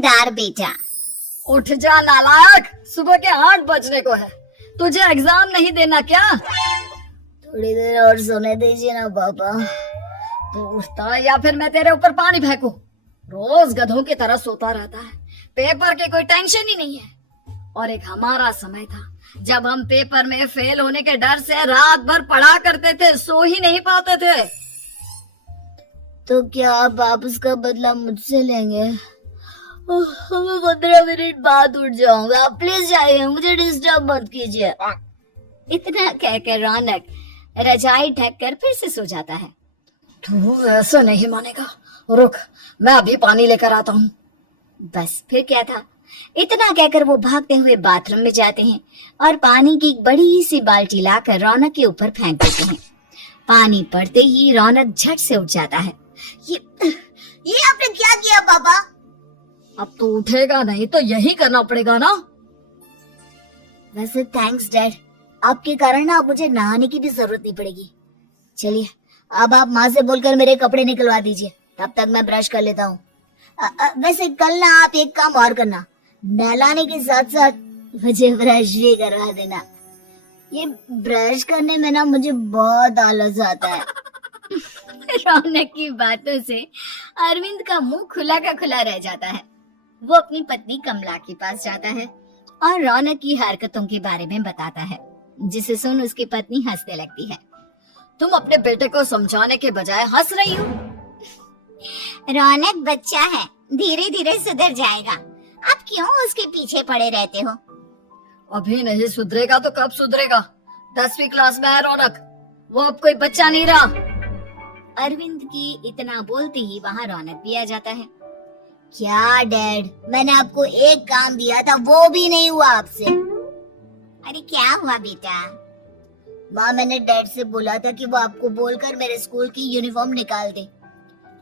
समझदार बेटा। उठ जा नालायक, सुबह के 8 बजने को है। तुझे एग्जाम नहीं देना क्या? थोड़ी देर और सोने दीजिए ना पापा। तो उठता या फिर मैं तेरे ऊपर पानी फेंकूं? रोज गधों की तरह सोता रहता है, पेपर की कोई टेंशन ही नहीं है। और एक हमारा समय था जब हम पेपर में फेल होने के डर से रात भर पढ़ा करते थे, सो ही नहीं पाते थे। तो क्या आप उसका बदला मुझसे लेंगे? मैं 15 मिनट बाद उठ जाऊंगा, आप प्लीज जाइए, मुझे डिस्टर्ब मत कीजिए। इतना कहकर रौनक रजाई ढक कर फिर से सो जाता है। तू ऐसा नहीं मानेगा, रुक मैं अभी पानी लेकर आता हूँ। बस फिर क्या था, इतना कहकर वो भागते हुए बाथरूम में जाते हैं और पानी की एक बड़ी सी बाल्टी लाकर रौनक के ऊपर फेंक देते हैं। पानी पड़ते ही रौनक झट से उठ जाता है। ये आपने क्या किया पापा? अब तो उठेगा नहीं तो यही करना पड़ेगा ना। वैसे थैंक्स डैड, आपके कारण ना अब मुझे नहाने की भी जरूरत नहीं पड़ेगी। चलिए अब आप माँ से बोलकर मेरे कपड़े निकलवा दीजिए, तब तक मैं ब्रश कर लेता हूँ। वैसे कल ना आप एक काम और करना, नहलाने के साथ साथ मुझे ब्रश भी करवा देना। ये ब्रश करने में ना मुझे बहुत आलस आता है। रौनक की बातों से अरविंद का मुंह खुला का खुला रह जाता है। वो अपनी पत्नी कमला के पास जाता है और रौनक की हरकतों के बारे में बताता है, जिसे सुन उसकी पत्नी हंसने लगती है। तुम अपने बेटे को समझाने के बजाय हंस रही हो। रौनक बच्चा है, धीरे धीरे सुधर जाएगा, आप क्यों उसके पीछे पड़े रहते हो? अभी नहीं सुधरेगा तो कब सुधरेगा? 10वीं क्लास में है रौनक, वो अब कोई बच्चा नहीं रहा। अरविंद की इतना बोलते ही वहाँ रौनक भी आ जाता है। क्या डैड, मैंने आपको एक काम दिया था वो भी नहीं हुआ आपसे। अरे क्या हुआ बेटा? माँ, मैंने डैड से बोला था कि वो आपको बोलकर मेरे स्कूल की यूनिफॉर्म निकाल दे,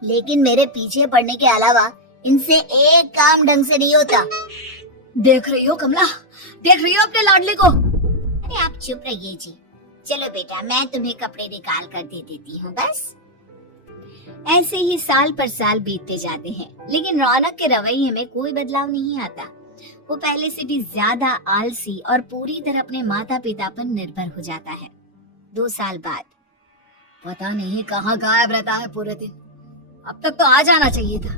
लेकिन मेरे पीछे पड़ने के अलावा इनसे एक काम ढंग से नहीं होता। देख रही हो कमला, देख रही हो अपने लाडले को? अरे आप चुप रहिए जी। चलो बेटा, मैं तुम्हें कपड़े निकाल कर दे देती हूँ। बस ऐसे ही साल पर साल बीतते जाते हैं, लेकिन रौनक के रवैये में कोई बदलाव नहीं आता। वो पहले से भी ज्यादा आलसी और पूरी तरह अपने माता पिता पर निर्भर हो जाता है। 2 साल बाद पता नहीं कहाँ गायब रहता है पूरे दिन, अब तक तो आ जाना चाहिए था।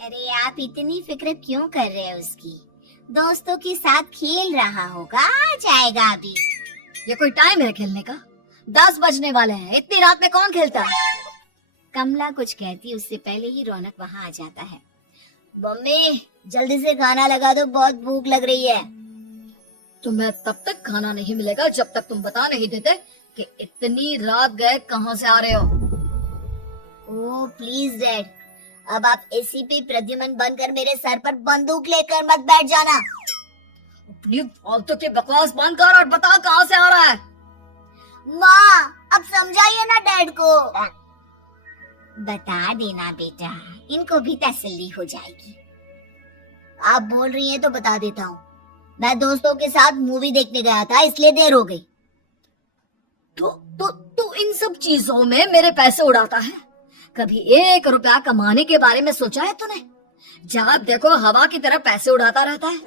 अरे आप इतनी फिक्र क्यों कर रहे हैं उसकी? दोस्तों के साथ खेल रहा होगा, आ जाएगा अभी। ये कोई टाइम है खेलने का? 10 बजने वाले हैं, इतनी रात में कौन खेलता है? कमला कुछ कहती उससे पहले ही रौनक वहाँ आ जाता है। मम्मी जल्दी से खाना लगा दो, बहुत भूख लग रही है। तुम्हें तब तक खाना नहीं मिलेगा जब तक तुम बता नहीं देते कि इतनी रात गए कहाँ से आ रहे हो। ओह प्लीज डैड, अब आप एसीपी प्रद्युमन बनकर मेरे सर पर बंदूक लेकर मत बैठ जाना। अपनी फालतू की बकवास बंद कर और बता कहाँ से आ रहा है। माँ अब समझाइए ना डैड को। बता देना बेटा, इनको भी तसल्ली हो जाएगी। आप बोल रही हैं तो बता देता हूँ, मैं दोस्तों के साथ मूवी देखने गया था, इसलिए देर हो गई। तो इन सब चीजों में मेरे पैसे उड़ाता है। कभी 1 रुपया कमाने के बारे में सोचा है तूने? जब देखो हवा की तरह पैसे उड़ाता रहता है।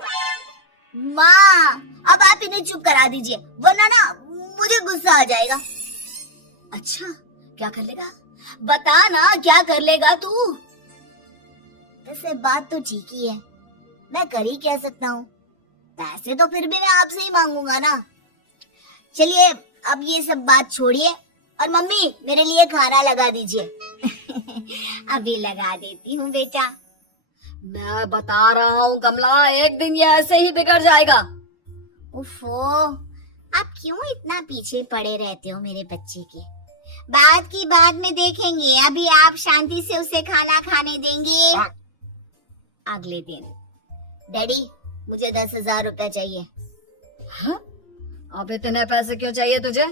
माँ अब आप इन्हें चुप करा दीजिए, वरना ना मुझे गुस्सा आ जाएगा। अच्छा क्या कर लेगा? बता ना, क्या कर लेगा तू? वैसे बात तो ठीक ही है, मैं कर ही क्या सकता हूँ। पैसे तो फिर भी मैं आपसे ही मांगूंगा ना। चलिए अब ये सब बात छोड़िए और मम्मी मेरे लिए खाना लगा दीजिए। अभी लगा देती हूँ बेटा। मैं बता रहा हूँ कमला, एक दिन ये ऐसे ही बिगड़ जाएगा। उफ़ो, आप क्यों इतना पीछे पड़े रहते हो मेरे बच्चे के? बात की बाद में देखेंगे, अभी आप शांति से उसे खाना खाने देंगे। अगले दिन, डैडी मुझे 10,000 रुपए चाहिए। हाँ? अब इतने पैसे क्यों चाहिए तुझे?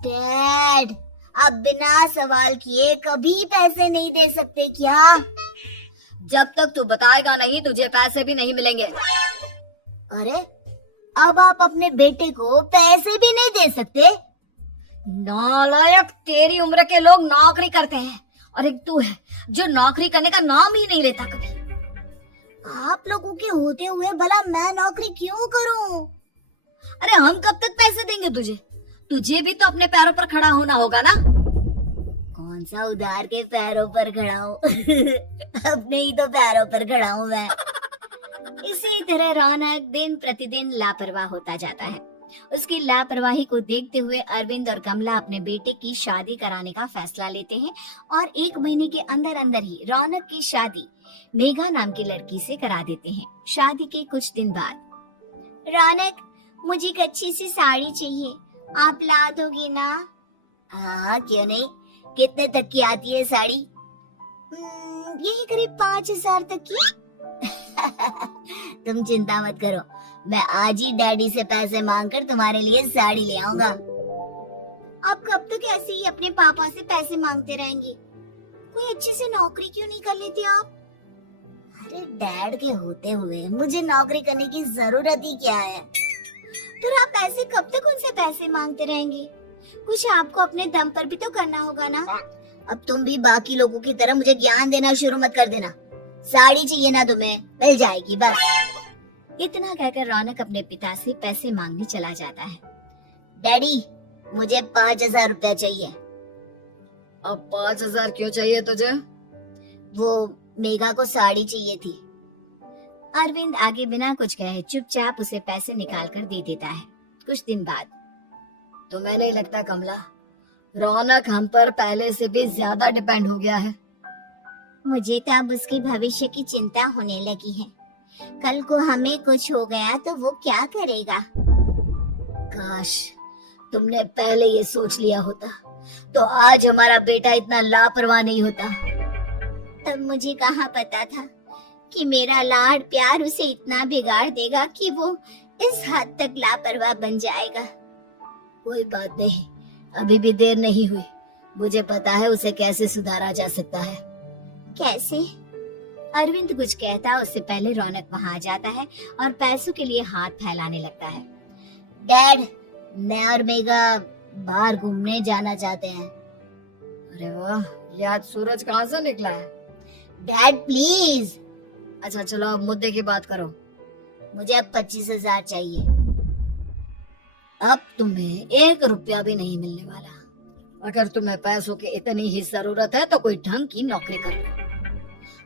डैड आप बिना सवाल किए कभी पैसे नहीं दे सकते क्या? जब तक तू बताएगा नहीं तुझे पैसे भी नहीं मिलेंगे। अरे अब आप अपने बेटे को पैसे भी नहीं दे सकते? नालायक, तेरी उम्र के लोग नौकरी करते हैं और एक तू है जो नौकरी करने का नाम ही नहीं लेता कभी। आप लोगों के होते हुए भला मैं नौकरी क्यों करूं? अरे हम कब तक पैसे देंगे तुझे? तुझे भी तो अपने पैरों पर खड़ा होना होगा ना। कौन सा उधार के पैरों पर खड़ा हूँ? अपने ही तो पैरों पर खड़ा हूँ मैं। इसी तरह रौनक दिन प्रतिदिन लापरवाह होता जाता है। उसकी लापरवाही को देखते हुए अरविंद और कमला अपने बेटे की शादी कराने का फैसला लेते हैं और 1 महीने के अंदर अंदर ही रौनक की शादी मेघा नाम की लड़की से करा देते हैं। शादी के कुछ दिन बाद, रौनक, मुझे एक अच्छी सी साड़ी चाहिए, आप ला दोगी ना? हाँ, क्यों नहीं। कितने तक की आती है साड़ी? यही करीब 5,000 तक की। तुम चिंता मत करो, मैं आज ही डैडी से पैसे मांगकर तुम्हारे लिए साड़ी ले आऊंगा। आप कब तक ऐसे ही अपने पापा से पैसे मांगते रहेंगी? कोई अच्छी सी नौकरी क्यों नहीं कर लेते आप? अरे डैड के होते हुए मुझे नौकरी करने की जरूरत ही क्या है? फिर आप ऐसे कब तक उनसे पैसे मांगते रहेंगे? कुछ आपको अपने दम पर भी तो करना होगा ना। अब तुम भी बाकी लोगों की तरह मुझे ज्ञान देना शुरू मत कर देना। साड़ी चाहिए ना तुम्हें, मिल जाएगी बस। इतना कहकर रौनक अपने पिता से पैसे मांगने चला जाता है। डैडी, मुझे 5,000 रुपया चाहिए। अब 5,000 क्यों चाहिए तुझे? वो मेघा को साड़ी चाहिए थी। अरविंद आगे बिना कुछ कहे चुपचाप उसे पैसे निकाल कर दे देता है। कुछ दिन बाद, तुम्हें नहीं लगता कमला, रौनक हम पर पहले से भी ज्यादा डिपेंड हो गया है? मुझे तो अब उसके भविष्य की चिंता होने लगी है। कल को हमें कुछ हो गया तो वो क्या करेगा? काश तुमने पहले ये सोच लिया होता तो आज हमारा बेटा इतना लापरवाह नहीं होता। तब मुझे कहाँ पता था कि मेरा लाड प्यार उसे इतना बिगाड़ देगा कि वो इस हद तक लापरवाह बन जाएगा। कोई बात नहीं, अभी भी देर नहीं हुई। मुझे पता है उसे कैसे सुधारा जा सकता है। कैसे? अरविंद कुछ कहता उससे पहले रौनक वहां आ जाता है और पैसों के लिए हाथ फैलाने लगता है। डैड, मैं और मेघा बाहर घूमने जाना चाहते हैं। अरे वाह, ये आज सूरज कहाँ से निकला है? Dad please. अच्छा चलो अब मुद्दे की बात करो। मुझे अब 25,000 चाहिए। अब तुम्हें 1 रुपया भी नहीं मिलने वाला। अगर तुम्हें पैसों की इतनी ही जरूरत है तो कोई ढंग की नौकरी कर लो।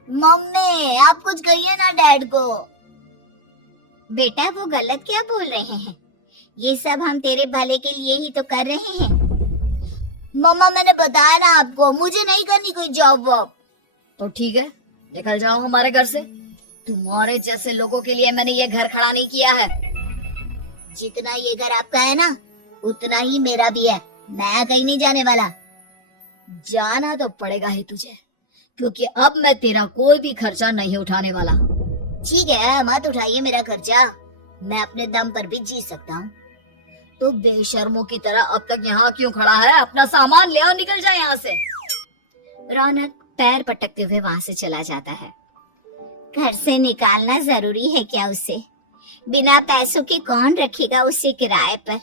मम्मी, आप कुछ कहिए ना डैड को। बेटा, वो गलत क्या बोल रहे हैं? ये सब हम तेरे भले के लिए ही तो कर रहे हैं। मम्मा, मैंने बताया ना आपको, मुझे नहीं करनी कोई जॉब वॉब। तो ठीक है, निकल जाओ हमारे घर से। तुम्हारे जैसे लोगों के लिए मैंने ये घर खड़ा नहीं किया है। जितना ये घर आपका है ना, उतना ही मेरा भी है। मैं कहीं नहीं जाने वाला। जाना तो पड़ेगा ही तुझे, क्योंकि अब मैं तेरा कोई भी खर्चा नहीं उठाने वाला। ठीक है, मत उठाइए मेरा खर्चा, मैं अपने दम पर भी जी सकता हूँ। तो बेशर्मों की तरह अब तक यहाँ क्यों खड़ा है? अपना सामान ले और निकल जाए यहाँ से। रौनक पैर पटकते हुए वहां से चला जाता है। घर से निकालना जरूरी है क्या उसे? बिना पैसों के कौन रखेगा उसे किराए पर?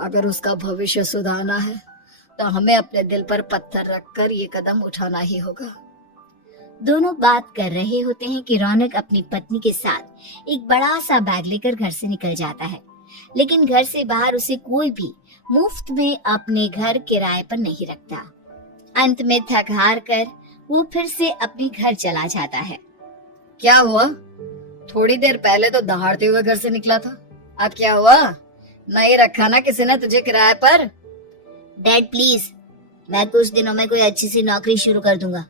अगर उसका भविष्य सुधारना है तो हमें अपने दिल पर पत्थर रखकर ये कदम उठाना ही होगा। दोनों बात कर रहे होते हैं कि रौनक अपनी पत्नी के साथ एक बड़ा सा बैग लेकर घर से निकल जाता है, लेकिन घर से बाहर उसे कोई भी मुफ्त में अपने घर किराए पर नहीं रखता। अंत में थक हार कर वो फिर से अपने घर चला जाता है। क्या हुआ? थोड़ी देर पहले तो दहाड़ते हुए घर से निकला था, अब क्या हुआ? नहीं रखा ना किसी ने तुझे किराए पर? डैड प्लीज, मैं कुछ दिनों में कोई अच्छी सी नौकरी शुरू कर दूंगा।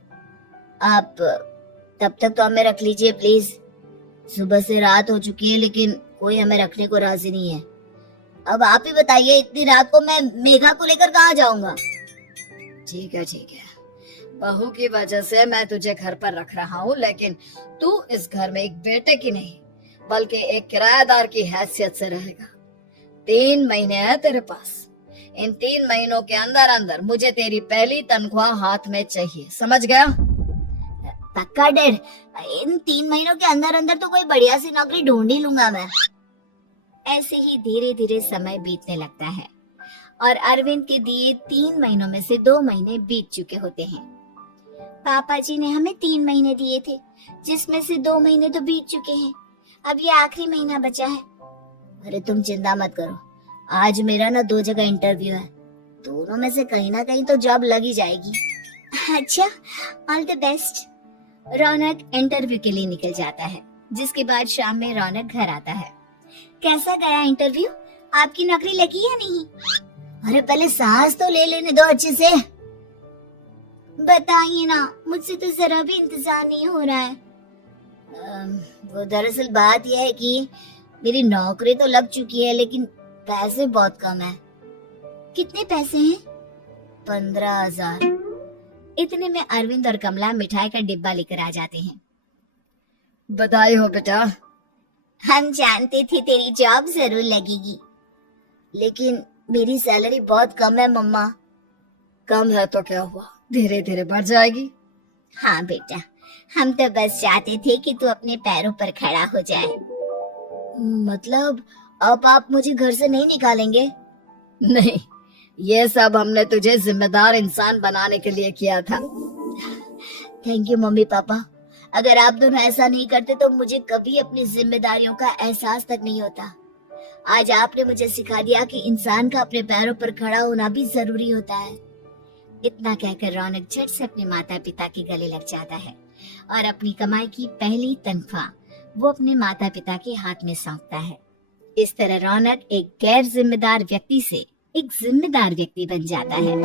आप तब तक तो हमें रख लीजिए प्लीज। सुबह से रात हो चुकी है लेकिन कोई हमें रखने को राजी नहीं है। अब आप ही बताइए, इतनी रात को मैं मेघा को लेकर कहाँ जाऊंगा? ठीक है ठीक है, बहू की वजह से मैं तुझे घर पर रख रहा हूँ, लेकिन तू इस घर में एक बेटे की नहीं बल्कि एक किराएदार की हैसियत से रहेगा। 3 महीने है तेरे पास। इन 3 महीनों के अंदर अंदर मुझे तेरी पहली तनख्वाह हाथ में चाहिए, समझ गया? पक्का डैड, इन 3 महीनों के अंदर अंदर तो कोई बढ़िया सी नौकरी ढूंढ ही लूंगा मैं। ऐसे ही धीरे धीरे समय बीतने लगता है और अरविंद के दिए 3 महीनों में से 2 महीने बीत चुके होते हैं। पापा जी ने हमें 3 महीने दिए थे, जिसमें से 2 महीने तो बीत चुके हैं। अब ये आखिरी महीना बचा है। अरे तुम चिंता मत करो, आज मेरा ना 2 जगह इंटरव्यू है, दोनों में से कहीं ना कहीं तो जॉब लग ही जाएगी। अच्छा, all the best. Raunak interview के लिए निकल जाता है, जिसके बाद शाम में रौनक घर आता है। कैसा गया इंटरव्यू? आपकी नौकरी लगी या नहीं? अरे पहले सांस तो ले लेने दो अच्छे से। बताइए ना, मुझसे तो जरा भी इंतजार नहीं हो रहा है। वो दरअसल बात यह है कि मेरी नौकरी तो लग चुकी है, लेकिन पैसे बहुत कम है। कितने पैसे हैं? 15,000। इतने में अरविंद और कमला मिठाई का डिब्बा लेकर आ जाते हैं। बधाई हो बेटा। हम जानते थे तेरी जॉब जरूर लगेगी। लेकिन मेरी सैलरी बहुत कम है मम्मा। कम है तो क्या हुआ, धीरे धीरे बढ़ जाएगी। हाँ बेटा, हम तो बस चाहते थे कि तू अपने पैरों पर खड़ा हो जाए। मतलब अब आप मुझे घर से नहीं निकालेंगे? नहीं, ये सब हमने तुझे जिम्मेदार इंसान बनाने के लिए किया था। Thank you mummy papa. अगर आप दोनों ऐसा नहीं करते तो मुझे कभी अपनी जिम्मेदारियों का एहसास तक नहीं होता। आज आपने मुझे सिखा दिया कि इंसान का अपने पैरों पर खड़ा होना भी जरूरी होता है। इतना कहकर रौनक झट से अपने माता पिता के गले लग जाता है और अपनी कमाई की पहली तनख्वाह वो अपने माता पिता के हाथ में सौंपता है। इस तरह रौनक एक गैर जिम्मेदार व्यक्ति से एक जिम्मेदार व्यक्ति बन जाता है।